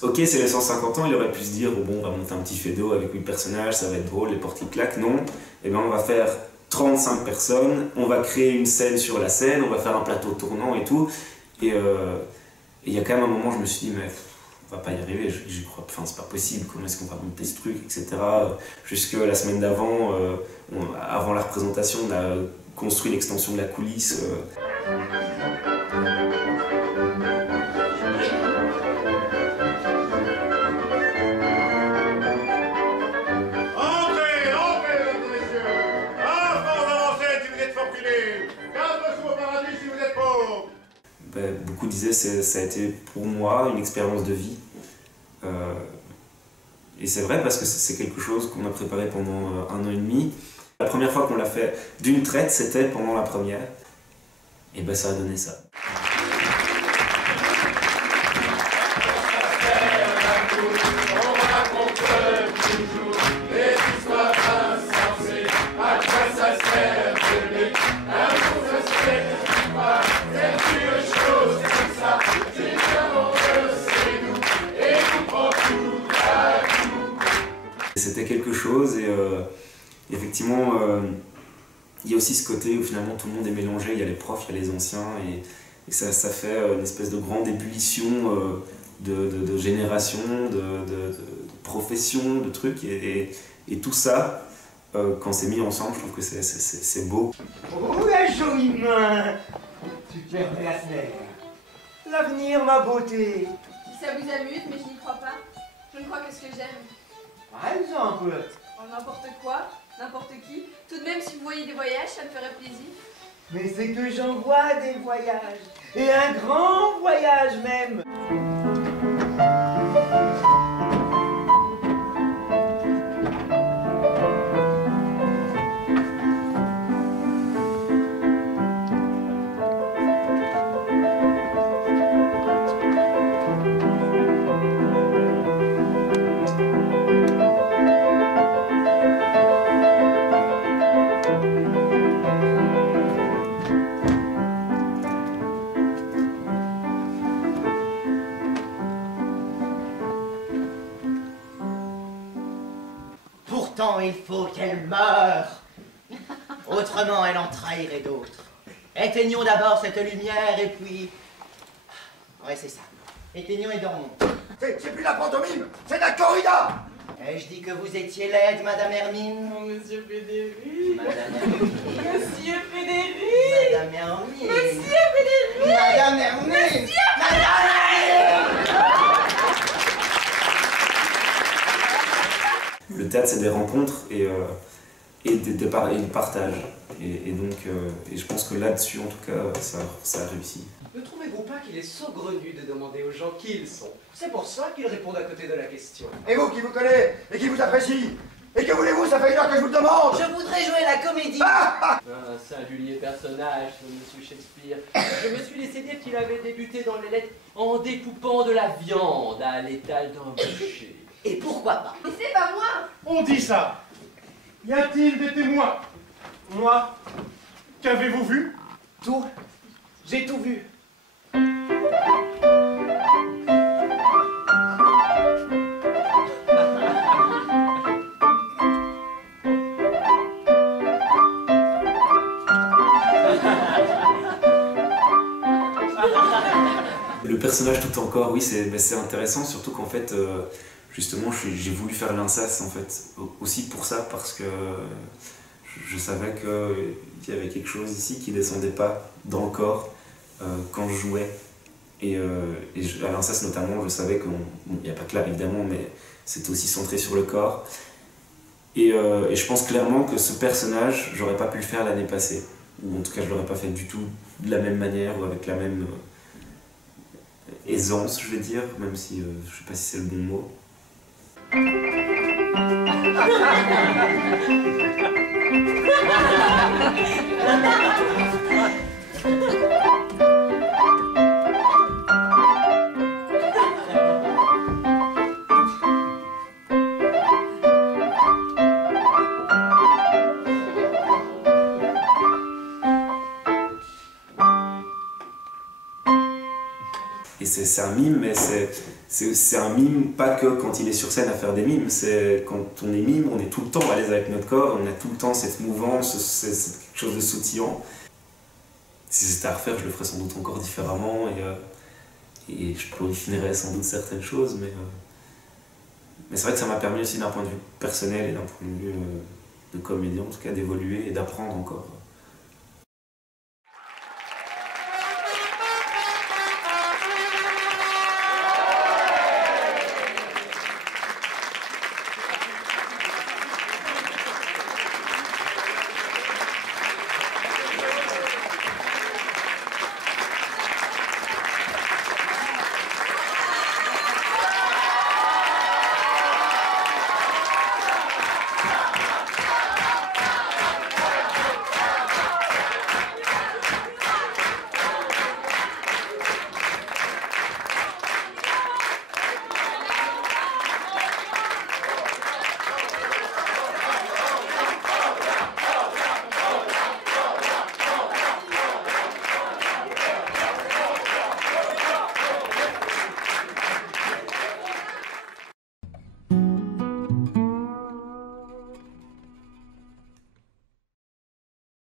Ok, c'est les 150 ans, il aurait pu se dire, bon, on va monter un petit fédo avec 8 personnages, ça va être drôle, les portes qui claquent. Non, eh ben, on va faire 35 personnes, on va créer une scène sur la scène, on va faire un plateau tournant et tout. Et il y a quand même un moment, je me suis dit, mais on va pas y arriver, j'y crois, enfin, c'est pas possible, comment est-ce qu'on va monter ce truc, etc. Jusque la semaine d'avant, avant la représentation, on a construit l'extension de la coulisse. Beaucoup disaient que ça a été pour moi une expérience de vie. Et c'est vrai parce que c'est quelque chose qu'on a préparé pendant 1 an et demi. La première fois qu'on l'a fait d'une traite, c'était pendant la première. Et ben ça a donné ça. C'était quelque chose et effectivement il y a aussi ce côté où finalement tout le monde est mélangé, il y a les profs, il y a les anciens et ça fait une espèce de grande ébullition de générations, de professions, de trucs et tout ça, quand c'est mis ensemble, je trouve que c'est beau. Oh la jolie main! Super bracelet! L'avenir, ma beauté! Ça vous amuse, mais je n'y crois pas. Je ne crois que ce que j'aime. Par exemple? N'importe quoi, n'importe qui. Tout de même, si vous voyez des voyages, ça me ferait plaisir. Mais c'est que j'en vois des voyages! Et un grand voyage même! Pourtant, il faut qu'elle meure. Autrement, elle en trahirait d'autres. Éteignons d'abord cette lumière et puis... Ouais, c'est ça. Éteignons et dormons. C'est plus la pantomime, c'est la corrida. Ai-je dit que vous étiez laide, Madame Hermine? Oh, Monsieur Frédéric. Madame Hermine. Monsieur Frédéric. Madame Hermine. Monsieur Frédéric. Madame Hermine. Madame Hermine. Le théâtre, c'est des rencontres et du partage. Et donc, je pense que là-dessus, en tout cas, ça a réussi. Ne trouvez-vous pas qu'il est saugrenu de demander aux gens qui ils sont? C'est pour ça qu'ils répondent à côté de la question. Et vous qui vous connaissez et qui vous apprécie, et que voulez-vous, ça fait 1 heure que je vous le demande. Je voudrais jouer la comédie. Un singulier personnage, ce monsieur Shakespeare. Je me suis laissé dire qu'il avait débuté dans les lettres en découpant de la viande à l'étal d'un boucher. Et pourquoi pas? Mais c'est pas moi. On dit ça. Y a-t-il des témoins? Moi? Qu'avez-vous vu? Tout. J'ai tout vu. Le personnage tout encore, oui, c'est intéressant, surtout qu'en fait, justement, j'ai voulu faire l'INSAS, en fait, aussi pour ça, parce que je savais qu'il y avait quelque chose ici qui descendait pas dans le corps quand je jouais. Et à l'INSAS notamment, je savais qu'il n'y a pas que là évidemment, mais c'était aussi centré sur le corps. Et je pense clairement que ce personnage, j'aurais pas pu le faire l'année passée. Ou en tout cas, je l'aurais pas fait du tout de la même manière ou avec la même aisance, je vais dire, même si je sais pas si c'est le bon mot. Et c'est un mime, mais c'est un mime pas que quand il est sur scène à faire des mimes, c'est quand on est mime, on est tout le temps à l'aise avec notre corps, on a tout le temps cette mouvance, c'est quelque chose de sautillant. Si c'était à refaire, je le ferais sans doute encore différemment et je glorifierais sans doute certaines choses, mais c'est vrai que ça m'a permis aussi d'un point de vue personnel et d'un point de vue de comédien en tout cas d'évoluer et d'apprendre encore.